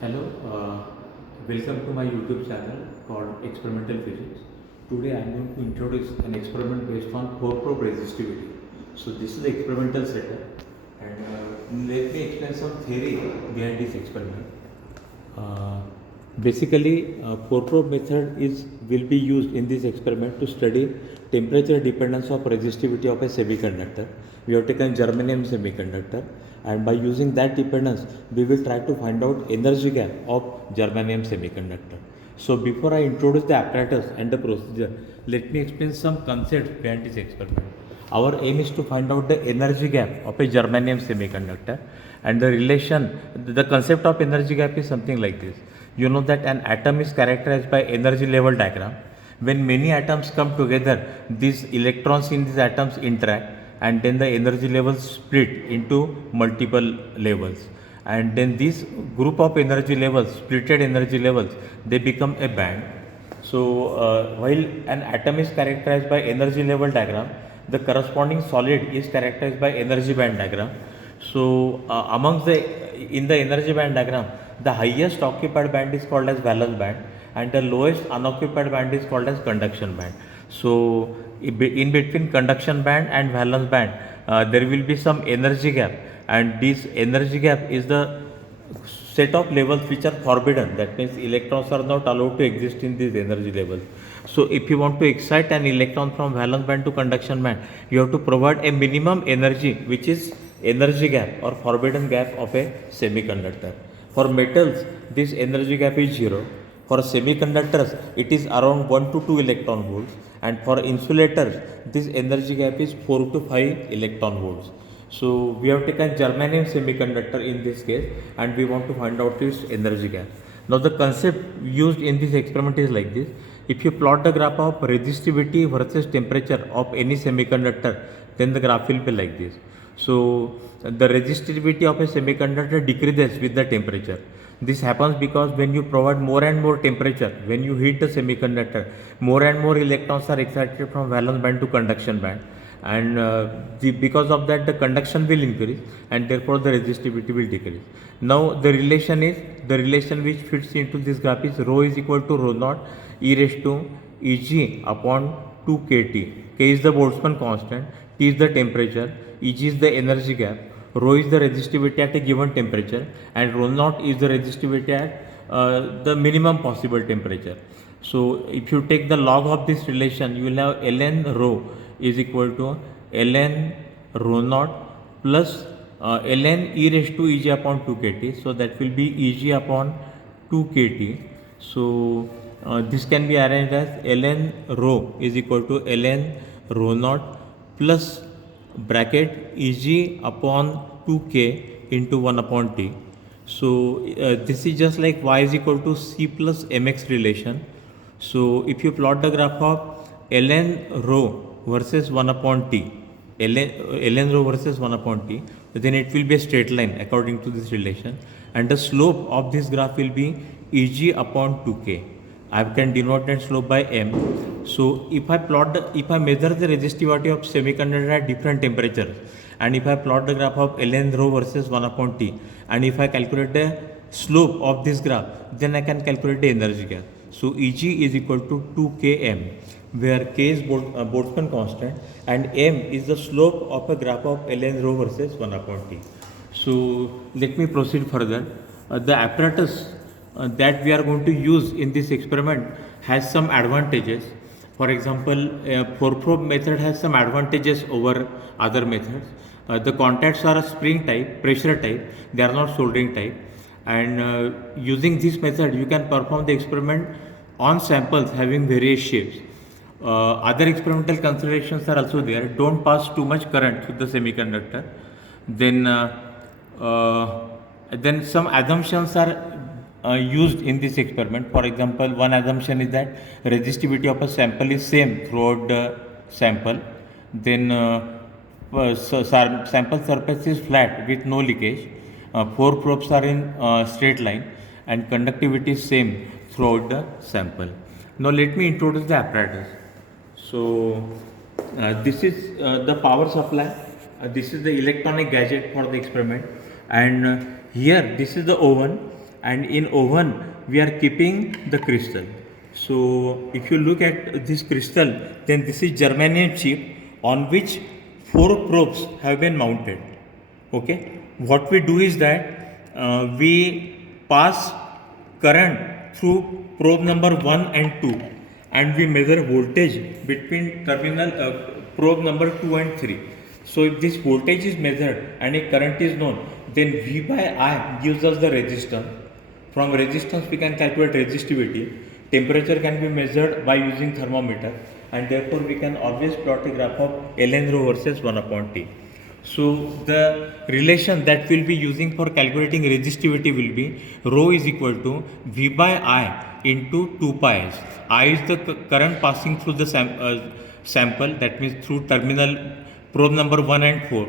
Hello, welcome to my YouTube channel called Experimental Physics. Today I am going to introduce an experiment based on 4-probe resistivity. So this is the experimental setup, and let me explain some theory behind this experiment. Uh, Basically, 4-probe method will be used in this experiment to study temperature dependence of resistivity of a semiconductor. We have taken germanium semiconductor, and by using that dependence, we will try to find out energy gap of germanium semiconductor. So before I introduce the apparatus and the procedure, let me explain some concepts behind this experiment. Our aim is to find out the energy gap of a germanium semiconductor, and the concept of energy gap is something like this. You know that an atom is characterized by energy level diagram. When many atoms come together, these electrons in these atoms interact, and then the energy levels split into multiple levels. And then this group of energy levels, splitted energy levels, they become a band. So, while an atom is characterized by energy level diagram, the corresponding solid is characterized by energy band diagram. So, in the energy band diagram, the highest occupied band is called as valence band, and the lowest unoccupied band is called as conduction band. So, in between conduction band and valence band, there will be some energy gap, and this energy gap is the set of levels which are forbidden. That means electrons are not allowed to exist in these energy levels. So if you want to excite an electron from valence band to conduction band, you have to provide a minimum energy, which is energy gap or forbidden gap of a semiconductor. For metals, this energy gap is 0. For semiconductors, it is around 1 to 2 electron volts, and for insulators, this energy gap is 4 to 5 electron volts. So we have taken germanium semiconductor in this case, and we want to find out its energy gap. Now the concept used in this experiment is like this. If you plot the graph of resistivity versus temperature of any semiconductor, then the graph will be like this. So the resistivity of a semiconductor decreases with the temperature. This happens because when you provide more and more temperature, when you heat the semiconductor, more and more electrons are excited from valence band to conduction band, and because of that the conduction will increase, and therefore the resistivity will decrease. Now the relation which fits into this graph is rho is equal to rho naught e raised to Eg upon 2 kT. K is the Boltzmann constant, T is the temperature, Eg is the energy gap, rho is the resistivity at a given temperature, and rho naught is the resistivity at the minimum possible temperature. So if you take the log of this relation, you will have ln rho is equal to ln rho naught plus ln e raised to Eg upon 2 kT. So that will be Eg upon 2 kT. So this can be arranged as ln rho is equal to ln rho naught plus bracket Eg upon 2k into 1 upon t. So this is just like y is equal to c plus mx relation. So if you plot the graph of ln rho versus 1 upon t, ln rho versus 1 upon t, then it will be a straight line according to this relation, and the slope of this graph will be Eg upon 2k. I can denote that slope by m. So if I measure the resistivity of semiconductor at different temperatures, and if I plot the graph of ln rho versus 1 upon t, and if I calculate the slope of this graph, then I can calculate the energy gap. So Eg is equal to 2km, where k is Boltzmann constant and m is the slope of a graph of ln rho versus 1 upon t. So let me proceed further. The apparatus that we are going to use in this experiment has some advantages. For example, 4-probe method has some advantages over other methods. The contacts are a spring type, pressure type, they are not soldering type, and using this method you can perform the experiment on samples having various shapes. Other experimental considerations are also there. Don't pass too much current through the semiconductor. Then, then some assumptions are used in this experiment. For example, one assumption is that resistivity of a sample is same throughout the sample. Then sample surface is flat with no leakage. 4 probes are in straight line, and conductivity is same throughout the sample. Now let me introduce the apparatus. So this is the power supply. This is the electronic gadget for the experiment, and here this is the oven, and in oven we are keeping the crystal. So if you look at this crystal, then this is germanium chip on which 4 probes have been mounted. Okay, what we do is that we pass current through probe number 1 and 2, and we measure voltage between terminal probe number 2 and 3. So if this voltage is measured and a current is known, then V by I gives us the resistance. From resistance we can calculate resistivity. Temperature can be measured by using thermometer, and therefore we can always plot a graph of ln rho versus 1 upon T. So the relation that we'll be using for calculating resistivity will be rho is equal to V by I into 2 pi s. I is the current passing through the sample, that means through terminal probe number 1 and 4.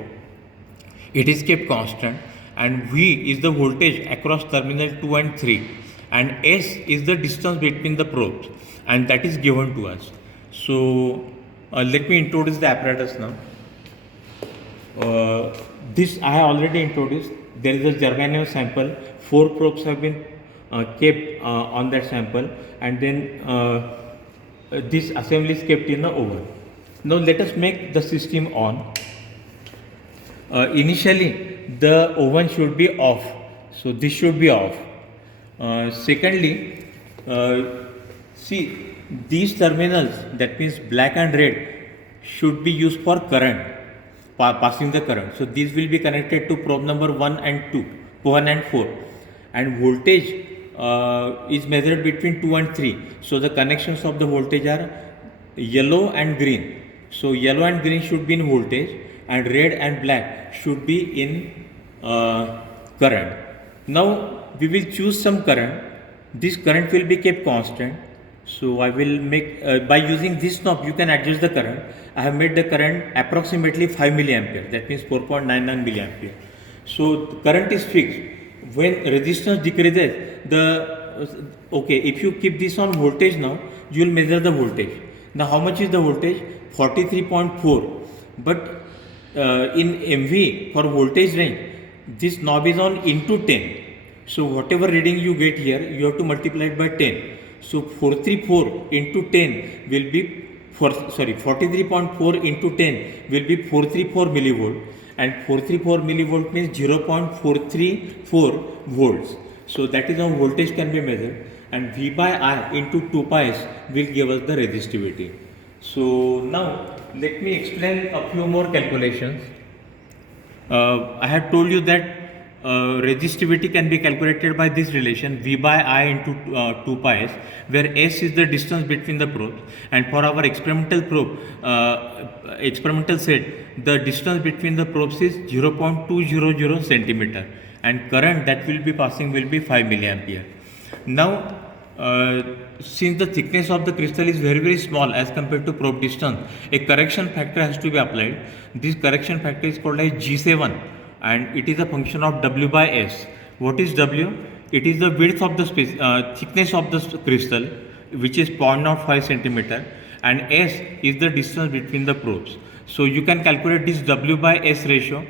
It is kept constant, and V is the voltage across terminal 2 and 3, and S is the distance between the probes, and that is given to us. So let me introduce the apparatus now. This I have already introduced. There is a germanium sample. 4 probes have been kept on that sample, and then this assembly is kept in the oven. Now let us make the system on. Initially the oven should be off, so this should be off. Secondly, see, these terminals, that means black and red, should be used for current, passing the current. So these will be connected to probe number 1 and 2, 1 and 4, and voltage is measured between 2 and 3. So the connections of the voltage are yellow and green. So yellow and green should be in voltage, and red and black should be in current. Now we will choose some current. This current will be kept constant. So I will make, by using this knob you can adjust the current. I have made the current approximately 5 milliampere, that means 4.99 milliampere. So the current is fixed. When resistance decreases, if you keep this on voltage now, you will measure the voltage. Now how much is the voltage? 43.4. But in MV for voltage range, this knob is on into 10. So whatever reading you get here, you have to multiply it by 10. So 434 into 10 will be 43.4 into 10 will be 434 millivolt, and 434 millivolt means 0.434 volts. So that is how voltage can be measured, and V by I into 2 pi s will give us the resistivity. So now let me explain a few more calculations. I had told you that resistivity can be calculated by this relation V by I into 2 pi s, where S is the distance between the probes, and for our experimental probe, experimental set, the distance between the probes is 0.200 centimeter, and current that will be passing will be 5 milliampere. Now since the thickness of the crystal is very small as compared to probe distance, a correction factor has to be applied. This correction factor is called as G7, and it is a function of W by S. What is W? It is the width of the thickness of the crystal, which is 0.05 centimeter, and S is the distance between the probes. So you can calculate this W by S ratio.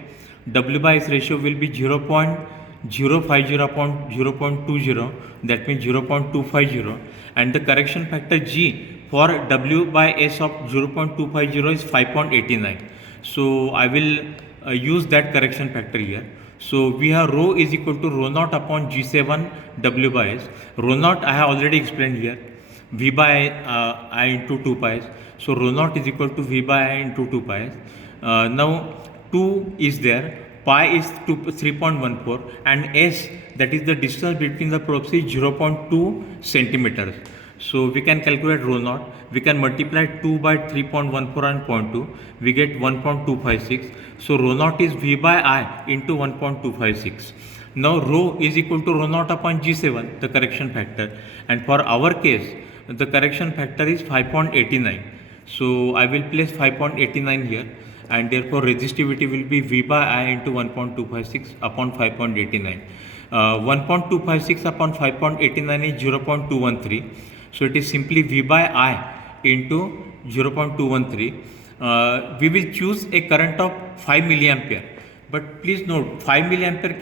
W by S ratio will be 0.050 upon 0.20, that means 0.250, and the correction factor G for W by S of 0.250 is 5.89. So I will use that correction factor here. So we have rho is equal to rho naught upon G7 W by S. Rho naught I have already explained here, V by I into 2 pi s. So rho naught is equal to V by I into 2 pi s. Now 2 is there, pi is 3.14, and S, that is the distance between the probes, is 0.2 centimeters. So we can calculate rho naught. We can multiply 2 by 3.14 and 0.2. We get 1.256. So rho naught is V by I into 1.256. Now rho is equal to rho naught upon G7, the correction factor. And for our case, the correction factor is 5.89. So I will place 5.89 here, and therefore resistivity will be V by I into 1.256 upon 5.89. 1.256 upon 5.89 is 0.213. So it is simply V by I into 0.213. We will choose a current of 5 milliampere. But please note, 5 milliampere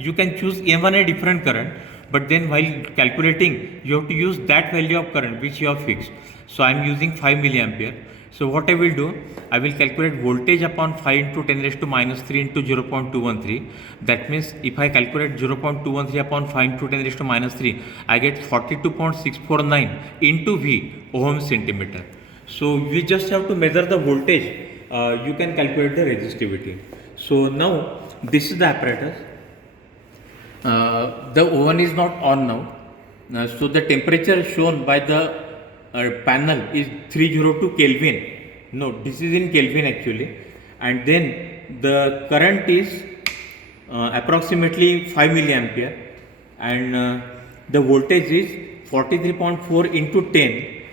you can choose even a different current, but then while calculating you have to use that value of current which you have fixed. So I am using 5 milliampere. So what I will do, I will calculate voltage upon 5 into 10 raised to minus 3 into 0.213. That means if I calculate 0.213 upon 5 into 10 raised to minus 3, I get 42.649 into V ohm centimeter. So we just have to measure the voltage. You can calculate the resistivity. So now this is the apparatus. The oven is not on now. So the temperature shown by the panel is 302 Kelvin. No, this is in Kelvin actually. And then the current is approximately 5 milliampere, and the voltage is 43.4 into 10.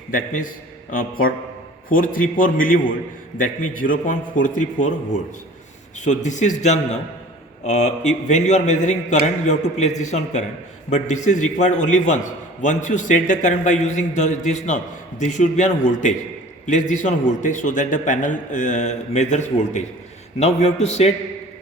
That means 434 millivolt. That means 0.434 volts. So this is done now. When you are measuring current, you have to place this on current, but this is required only once. Once you set the current by using this knob, this should be on voltage. Place this on voltage so that the panel measures voltage. Now we have to set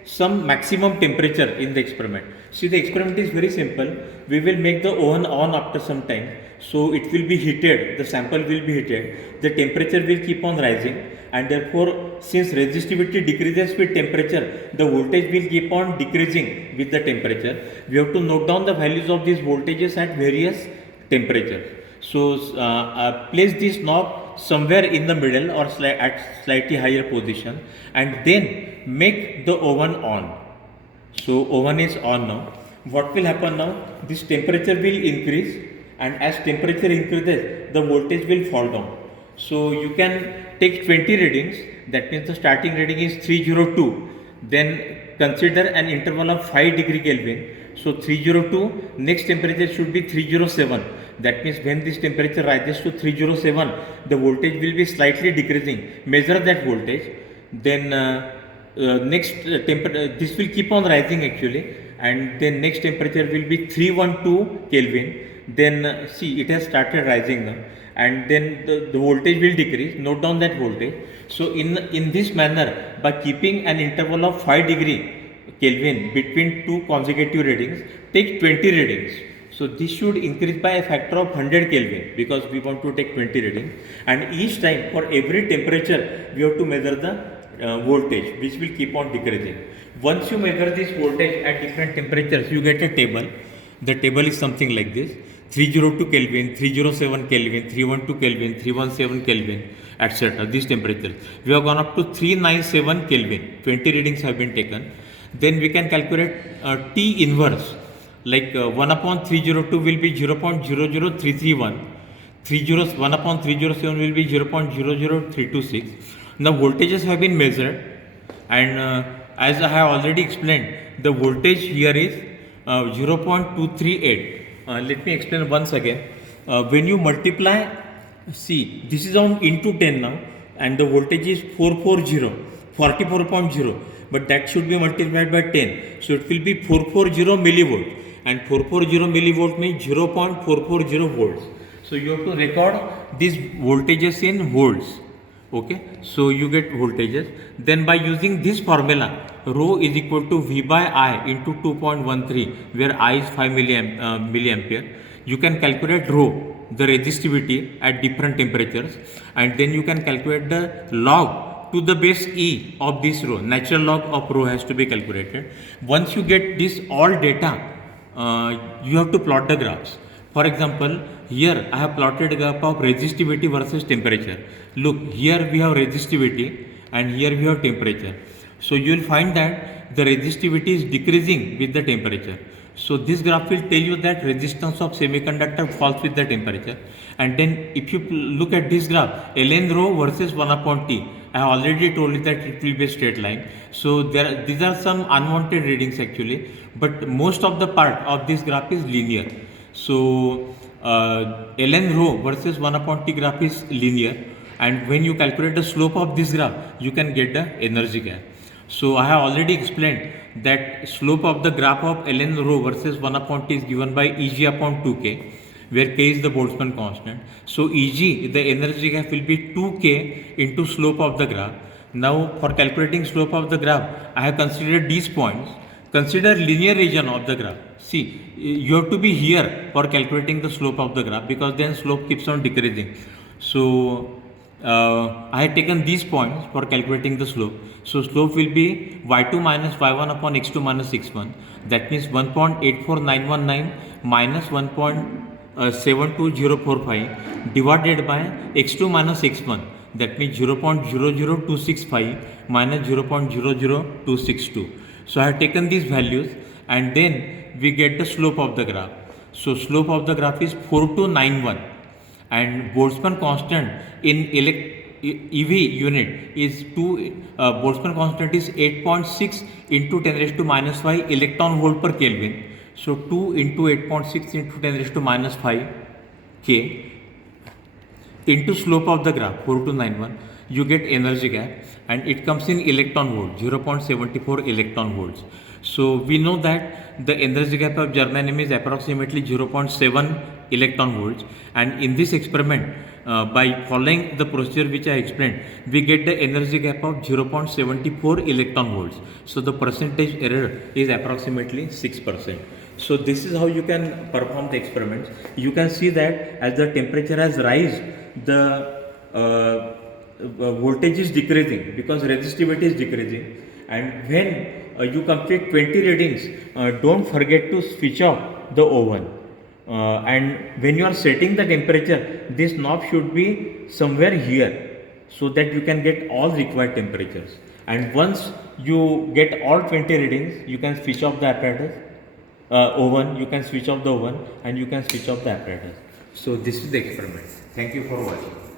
some maximum temperature in the experiment. See, the experiment is very simple. We will make the oven on after some time, so it will be heated, the sample will be heated, the temperature will keep on rising, and therefore since resistivity decreases with temperature, the voltage will keep on decreasing with the temperature. We have to note down the values of these voltages at various temperatures. So place this knob somewhere in the middle or at slightly higher position, and then make the oven on. So oven is on now. What will happen now? This temperature will increase, and as temperature increases, the voltage will fall down. So you can take 20 readings. That means the starting reading is 302. Then consider an interval of 5 degree Kelvin. So 302, next temperature should be 307. That means when this temperature rises to 307, the voltage will be slightly decreasing. Measure that voltage. Then next this will keep on rising actually, and then next temperature will be 312 Kelvin. Then see, it has started rising now, and then the voltage will decrease. Note down that voltage. So in this manner, by keeping an interval of 5 degree Kelvin between two consecutive readings, take 20 readings. So this should increase by a factor of 100 Kelvin because we want to take 20 readings, and each time for every temperature we have to measure the voltage, which will keep on decreasing. Once you measure this voltage at different temperatures, you get a table. The table is something like this: 302 Kelvin, 307 Kelvin, 312 Kelvin, 317 Kelvin, etc. These temperatures. We have gone up to 397 Kelvin. 20 readings have been taken. Then we can calculate T inverse. Like 1 upon 302 will be 0.00331. 1 upon 307 will be 0.00326. Now voltages have been measured, and as I have already explained, the voltage here is 0.238. Let me explain once again. When you multiply, see, this is on into 10 now, and the voltage is 44.0, but that should be multiplied by 10. So it will be 440 millivolt, and 440 millivolt means 0.440 volts. So you have to record these voltages in volts. Okay, so you get voltages. Then by using this formula, rho is equal to V by I into 2.13, where I is 5 milliampere. You can calculate rho, the resistivity at different temperatures, and then you can calculate the log to the base E of this rho. Natural log of rho has to be calculated. Once you get this all data, you have to plot the graphs. For example, here I have plotted a graph of resistivity versus temperature. Look, here we have resistivity and here we have temperature. So you will find that the resistivity is decreasing with the temperature. So this graph will tell you that resistance of semiconductor falls with the temperature. And then if you look at this graph, ln rho versus 1 upon T, I have already told you that it will be a straight line. So these are some unwanted readings actually, but most of the part of this graph is linear. So ln rho versus 1 upon T graph is linear, and when you calculate the slope of this graph, you can get the energy gap. So I have already explained that slope of the graph of ln rho versus 1 upon T is given by Eg upon 2k, where k is the Boltzmann constant. So Eg, the energy gap, will be 2k into slope of the graph. Now for calculating slope of the graph, I have considered these points. Consider linear region of the graph. See, you have to be here for calculating the slope of the graph, because then slope keeps on decreasing. So I have taken these points for calculating the slope. So slope will be y2 minus y1 upon x2 minus x1. That means 1.84919 minus 1.72045 divided by x2 minus x1. That means 0.00265 minus 0.00262. So I have taken these values, and then we get the slope of the graph. So slope of the graph is 4291, and Boltzmann constant in EV unit is 2. Boltzmann constant is 8.6 into 10 raised to minus 5 electron volt per Kelvin. So 2 into 8.6 into 10 raised to minus 5 K into slope of the graph 4291, you get energy gap, and it comes in electron volt 0.74 electron volts. So we know that the energy gap of germanium is approximately 0.7 electron volts, and in this experiment, by following the procedure which I explained, we get the energy gap of 0.74 electron volts. So the percentage error is approximately 6%. So this is how you can perform the experiments. You can see that as the temperature has rise, the voltage is decreasing because resistivity is decreasing. And when you complete 20 readings, don't forget to switch off the oven. And when you are setting the temperature, this knob should be somewhere here, so that you can get all required temperatures. And once you get all 20 readings, you can switch off the apparatus. Oven, you can switch off the oven, and you can switch off the apparatus. So this is the experiment. Thank you for watching.